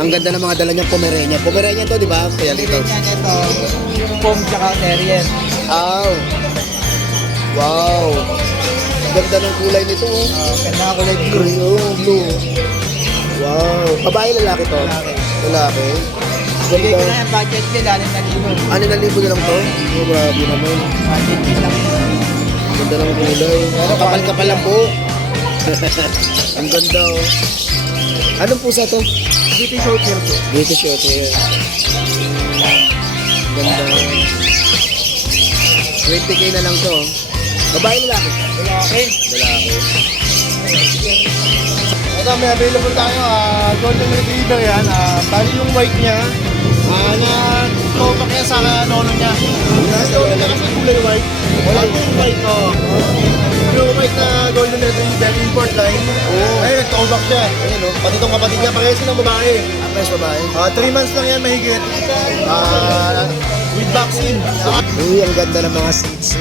Ang ganda ng mga dala niyang Pomeranian. Pomeranian to, di ba? Kaya dito. Pomeranian ito, Pom tsaka Terrier. Aw. Wow. Ganda ng kulay nito. Oh. Ganda ng kulay blue. Green, oh, blue. Wow. Babae, lalaki to? Lalaki. Lalaki. Bigay ko Ganda. na yung budget bill, 6,000. Ano na libo na lang to? Oh, grabe naman. Budget bill lang yun. Ganda ng kulay. Kapal-kapal lang po. Ang ganda oh. Anong pusa to? Dito yung short hair po. Dito short hair. Ganda. 20k na lang to. Babae, lalaki? Lalaki. Lalaki. Ito, may available tayo. Golden Retriever yan. Bali yung white niya. Na-tobak niya sa nono niya. Ito, wala kasi kulay white. Wala yung white, yung white na Golden Retriever, import line. Ayun, nag-tobak siya. Ayun, pati itong kapatid niya, parehas silang babae. Apres babae. 3 months lang yan, mahigit. With vaccine. Uy, ang ganda ng mga seats.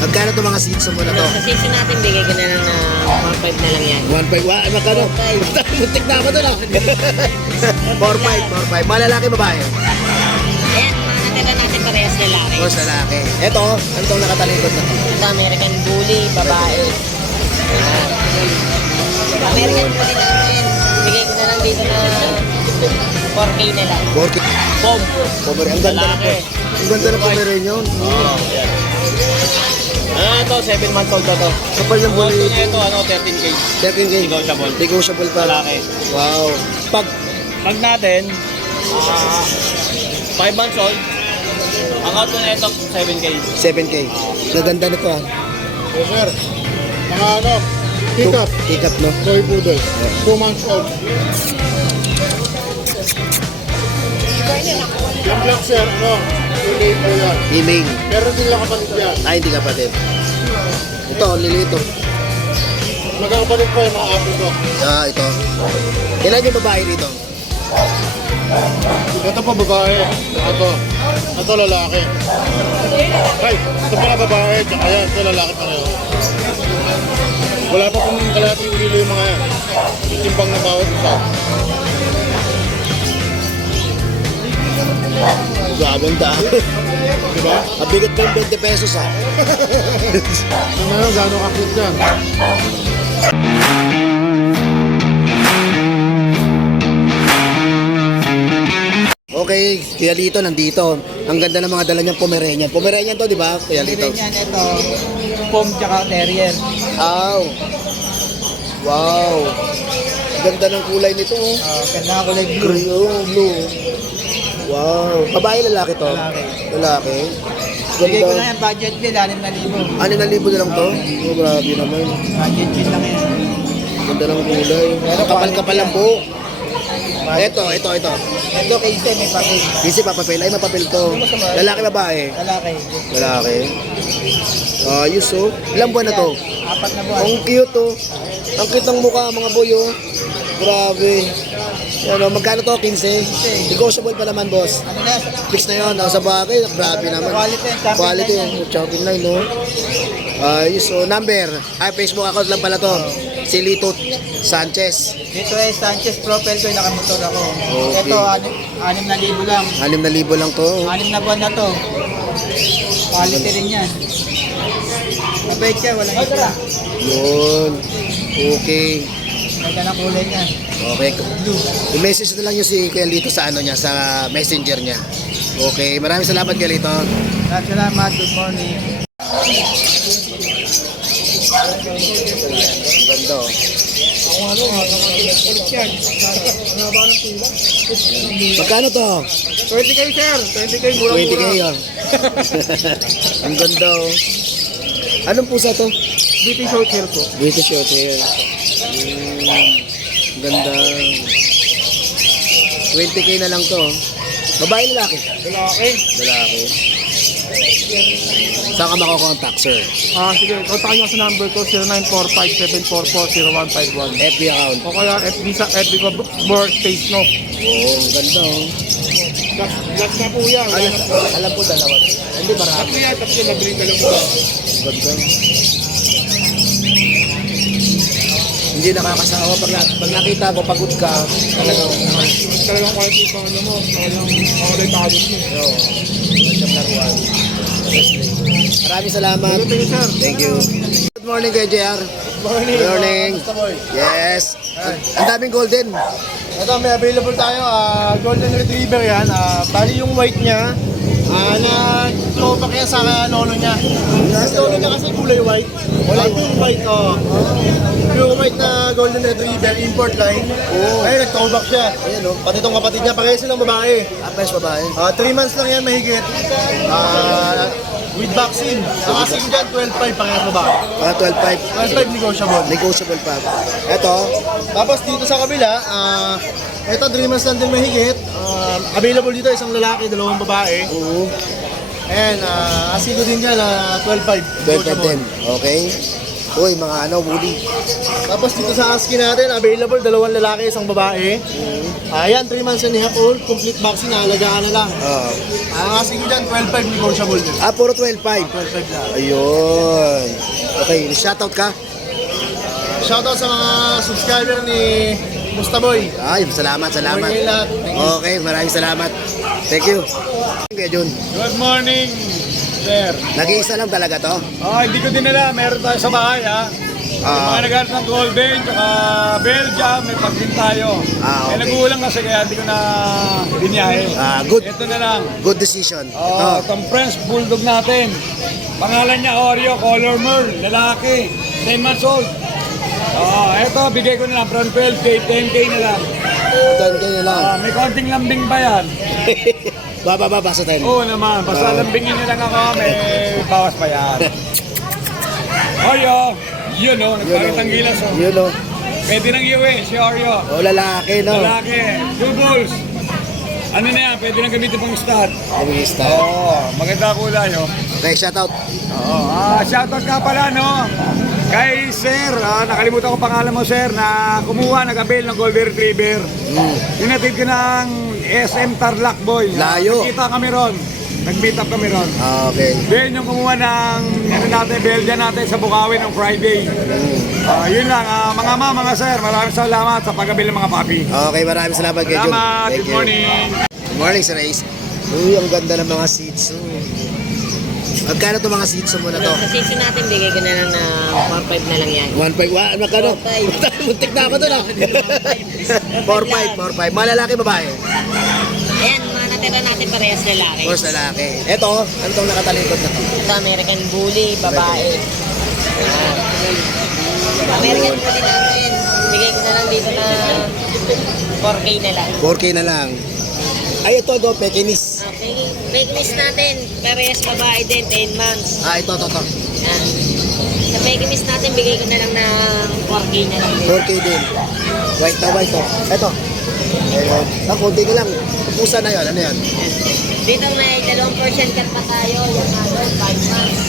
Magkano to mga seats mo na to? Sa season natin, bigay ko na lang na 1.5 na lang yan. 1.5. Magkano? Muntik na ako doon ah. 4.5. Malalaki babae. Ayan, mga natira natin parehas lalaki. O lalaki. Eto, ano tong nakatalikod na to? Ito, American Bully, babae. Ayan. American Bully natin, bigay ko na lang dito na 4K na lang. 4K. Boom! Pomeranian. Ang ganda na po. Ang ganda na Pomeranian. Ito, 7 months old na to. Kapal ng buhay ito. Ito, 13K. 13K. Negotiable. Negotiable pa. Lalaki. Wow. Pag natin, 5 months old, ang out ko na ito, 7K. 7K. Naganda nito ah. Yes, sir. Mga ano, pick-up, Pick-up no? toy poodle, 2 months old. Yung black, sir, ano, relay po yan. Email. Meron din lang kapatid yan. Ay, hindi kapatid. Ito, lilito. Magkakapatid po yung mga apo ko. Ah, ito. Kailan yung babae dito? Ito po babae, ito lalaki. Ay, ito pala babae, tsaka yan, ito lalaki pareho. Wala pa pong kalating kilo yung mga yan. Itimbang na bawat isa. Gaganda. Diba? Mabigat pa yung 20 pesos ah. Kung meron, gano'ng kakit yan. Okay, Kuya Lito nandito. Ang ganda ng mga dala niyang Pomeranian. Pomeranian to, di ba? Kuya Lito. Pomeranian ito, Pom tsaka Terrier. Aw. Wow. Ganda ng kulay nito. Oh. Ganda ng kulay blue. Green, oh, blue. Wow. Babae, lalaki to? Lalaki. Lalaki. Bigay ko na Ganda. yung budget bill, 6,000. 6,000 na lang to? Oh, grabe naman. Budget bill lang yan. Ganda ng kulay. Kapal-kapal lang po. Ito. Ito kasi may papel. Kasi papapel. Ay, mapapel to. Lalaki, babae? Lalaki. Lalaki. Ayos oh. Ilang buwan na to? 4 na buwan. Ang cute oh. Ang cute ng mukha mga boy oh. Grabe. Yan oh, magkano to? 15? Negotiable pa naman boss. Ano na? Fix na yun. Sa bagay, grabe naman. Quality, champion Quality. line yan. Champion line no. Ayos oh. Number. Ay, Facebook account lang pala to. Si Lito Sanchez. Dito Sanchez profile ko, nakamotor ako. Okay. Ito, 6,000 lang. 6,000 lang to. 6 na buwan na to. Quality rin yan. Mabait siya, walang ito. Yun. Okay. Ganda na kulay niya. Okay. I-message na lang yung si Kuya Lito sa ano niya, sa messenger niya. Okay. Maraming salamat Kuya Lito. Salamat, good morning. Ang ganda oh. Magkano to? 20K sir, 20K mura 20k yun. Ang ganda oh. Anong pusa to? Dito yung short hair po. British short hair. Ang ganda. 20k na lang to. Oh. Babae lalaki? Lalaki. Lalaki. Saan ka makakontakt, sir? Sige, kontakin niyo sa number ko 0945-744-0151. FB account. O kaya FB sa FB ko, birthdays no. Oo, ang ganda oh. Last na po yan. Alam ko dalawa. Hindi marami. yan, tapos yung mabiling dalawa. Ganda. Hindi nakakasawa. Pag nakita mo, pagod ka, talagang Talagang quality pa ano mo. Talagang pagod mo. siyang laruan. Maraming salamat. Thank you, sir. Thank you. Good morning kay JR. Morning. Good morning. Basta boy. Yes. Ang daming golden. Ito, may available tayo. Golden Retriever yan. Bali yung white niya. Na-throwback yan sa lolo niya. Yung lolo niya kasi kulay white. Wala yung white, Pure white na Golden Retriever, import line. Ay, nag-throwback siya. Ayan o. Pati itong kapatid niya, parehas silang babae. Apes babae. 3 months lang yan mahigit. With vaccine. Ang asking dyan, 12.5 parehas babae. 12.5. 12.5 negotiable. Negotiable pa. Ito. Tapos dito sa kabila, ito 3 months lang din mahigit. Available dito isang lalaki, 2 babae. Oo. Ayan, asigo din dyan, 12.5. 12.5 din. Okay. Uy, mga woolly. Tapos dito sa ASCII natin, available 2 lalaki, isang babae. Ayan, 3 months and a half old, complete vaccine, alagaan na lang. Oo. Ang asigo dyan, 12.5 negotiable din. Puro 12.5. 12.5 lang. Ayun. Okay, shoutout ka. Shoutout sa mga subscriber ni Mustaboy. Ay, salamat. Morning lahat. Thank you. Okay, maraming salamat. Thank you. Kaya Jun, Good morning, sir. nag-iisa lang talaga to. Hindi ko din nila. Meron tayo sa bahay, ha. Yung mga naghanap ng golden, tsaka Belgium, may pag-din tayo. Okay. Nagulang kasi kaya hindi ko na binyahe. Good. Ito na lang. Good decision. Ito. Itong French Bulldog natin. Pangalan niya Oreo, color merl, lalaki, 10 months old. Ito, bigay ko na lang from 12K, 10K na lang. 10K na lang. May konting lambing pa yan. Baba sa 10. Oo naman, basta lambingin niyo lang ako, may bawas pa yan. Oreo, yun o, nagpakitang gilas o. Yun o. Pwede nang iuwi, si Oreo. O, lalaki, no? Lalaki, 2 bulls. Ano na yan, pwede nang gamitin pang stud. Aming style. Maganda kulay o. Okay, shoutout. Shoutout ka pala, no? Kay Sir, nakalimutan ko pangalan mo, Sir, na kumuha, nag-avail ng Golden Retriever. Tinatid ko ng SM Tarlac, boy. Layo. Nakita kami ron. Nag-meet up kami ron. Okay. Then yung kumuha ng Belgian natin sa Bukawi ng Friday. Yun lang, mga sir, maraming salamat sa pag-avail ng mga papi. Okay, maraming salamat kay Jun. Salamat, Thank good you. morning. Good morning, Sir Ace. Uy, ang ganda ng mga seats. Magkano itong mga seats mo na to? Sa season natin, bigay ko na lang na 4.5 na lang yan. 1.5. Magkano? 4.5. Muntik na ako doon ah. 4.5. Malalaki babae. Ayan, mga natira natin parehas lalaki. Course lalaki. Ito, ano itong nakatalikod na to? Ito, American Bully, babae. Ayan. American Bully natin, bigay ko na lang dito na 4K na lang. 4K na lang. Ay, ito, Pekinis. Okay, fake list natin, parehas babae din, 10 months. Ito. Ayan. Sa fake list natin, bigay ko na lang na 4K na lang din. 4K din. White na white to. Ito. Ayun. Kunti ko lang. Pusa na yun. Ano yan? Ayan. Dito may 2% cut pa tayo, yung adult 5 months.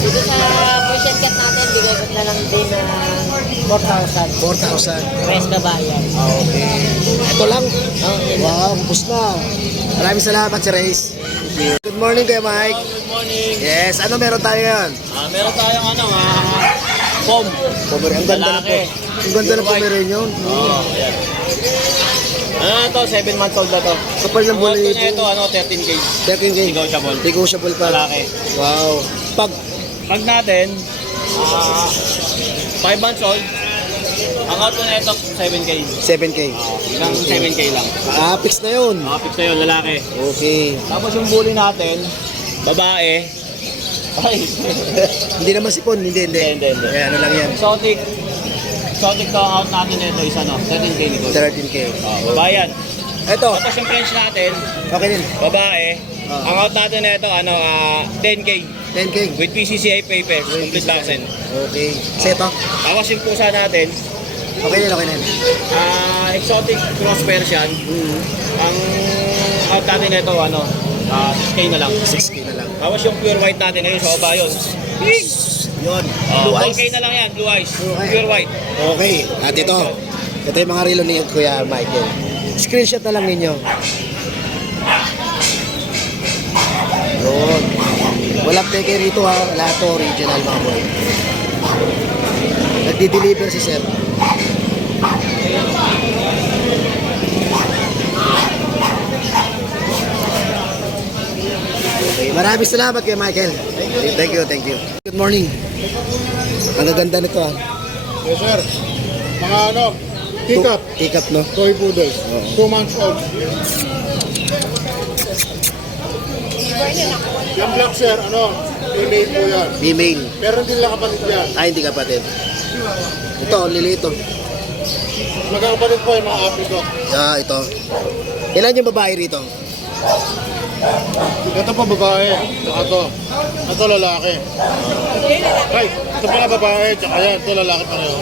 Dito sa portion cut natin, bigay ko na lang din na 4,000. 4,000. Parehas babae yan. Okay. Ito lang. Oh, yun lang. Wow, kupos na. Maraming salamat, Sir Ace. Good morning kay Mike. Good morning. Yes, ano meron tayo yan? Meron tayong pom. Pomer, ang ganda na po. Lalaki. Ang ganda na pomerin yun. Ito, 7 months old na to. Kapal ng Buwan bulit. na ito, 13K. 13K. Negotiable. Negotiable pa. Lalaki. Wow. Pag natin, 5 months old, ang out na ito, 7K. 7K. Ilang 7K lang. Fix na yun. Fix na yun, lalaki. Okay. Tapos yung bully natin, babae. Ay, Hindi naman sipon. Hindi. Hindi. Kaya ano lang yan. exotic. Exotic to ang out natin ito is 13K nito. 13K. Babae yan. Ito. Tapos yung French natin, Okay din. babae. Ang out natin nito 10K 10K. with PCCI papers, complete vaccine. Okay. Seto. Tapos yung pusa natin, Okay din. exotic cross Persian. Ang out natin nito 6K na lang. 6K na lang. Tapos yung pure white natin, ayun sa baba yun. Yun. Blue eyes. 1K na lang yan, blue eyes. eyes. Pure white. Okay. At ito. Ito yung mga relo ni Kuya Michael. Screenshot na lang ninyo. Yun. Walang peke rito ha. Lahat to original mga boy. Nagdi-deliver si sir. Okay, maraming salamat kay Michael. Thank you. Good morning. Ang gaganda nito ah. Yes, sir. Mga ano, pick-up. Pick-up, no? Toy poodles. 2 months old. Yung black, sir, ano, female po yan. Female. Pero hindi lang kapatid yan. Ay, hindi kapatid. Ito, lilito. Magkakapatid po yung mga apricot. Ah, ito. Ilan yung babae rito? Ito po babae, tsaka ito. Ito lalaki. Ay, ito pala babae, tsaka yan. Ito lalaki pa rin.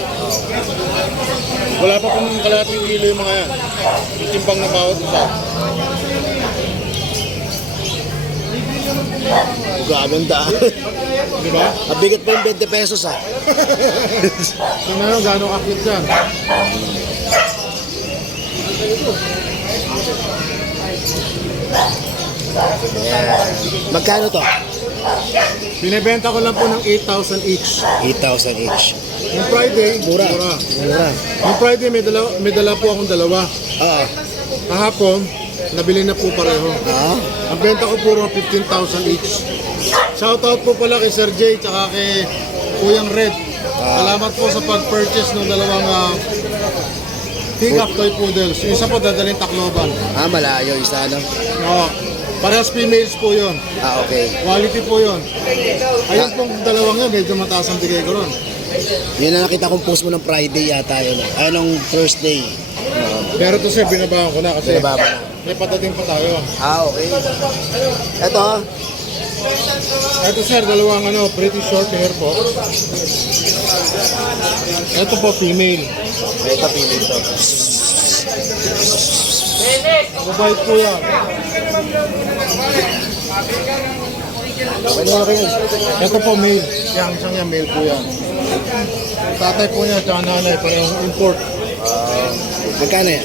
Wala pa pong kalahating kilo yung mga yan. Yung timbang na bawat isa. Grabe ang daan. Di ba? Mabigat pa yung 20 pesos ah. Tingnan nyo gano'ng akit yan. Magkano to? Binibenta ko lang po ng 8,000 each. 8,000 each. Yung Friday, Mura. mura. Mura. Yung Friday, may dala po akong dalawa. Oo. Kahapon, nabili na po pareho. Ah? Ang benta ko puro 15,000 each. Shoutout po pala kay Sir Jay tsaka kay Kuyang Red. Salamat po sa pag-purchase ng dalawang pick-up toy poodles. Yung isa po dadalhin Tacloban. Ah, malayo isa ano? Oo. Parehas females po yun. Ah, okay. Quality po yun. Ayun pong dalawang yun, medyo mataas ang bigay ko ron. Yun na nakita kong post mo ng Friday yata yun. Ay, nung Thursday. Pero to sir, binabahan ko na kasi Binababa na. may patating pa tayo. Ah, okay. Ito, Ito sir, dalawang pretty short hair po. Ito po, female. ito pili ito. Mabait po yan. Ito po, male. Yang isang yan, male po yan. Tatay po niya, tsaka nanay, parang import. Magkano yan?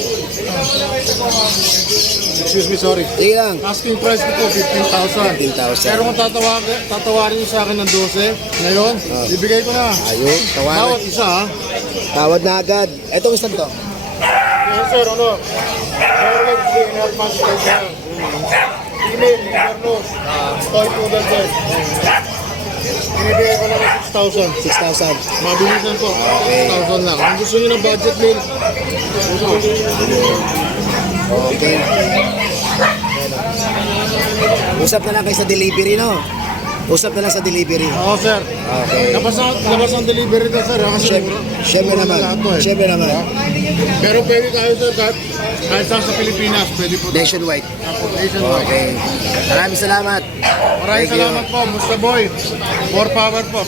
Excuse me, sorry. Sige lang. Asking price ko po, 15,000. 15,000. Pero kung tatawarin niyo sa akin ng 12, ngayon, ibigay ko na. Ayun, Bawat tawad. isa, ha? Tawad na agad. Itong isang to. Yes, sir, ano? Norway, Green, Match, Kaya. Email, Carlos. Toy Poodle, sir. Binibigay ko lang ng 6,000. 6,000. Mabilisan po. 6,000 lang. Kung gusto niyo ng budget meal, Okay. Usap na lang kayo sa delivery, no? Usap na lang sa delivery. oo, sir. Okay. Labas ang delivery na, sir. Kasi Siyempre mura naman. lahat to, eh. Siyempre naman. Pero pwede tayo, sir, kahit saan sa Pilipinas, pwede po tayo. Nationwide. Nationwide. Okay. Maraming salamat. Maraming Thank you. salamat po, Musta Boy. More power po.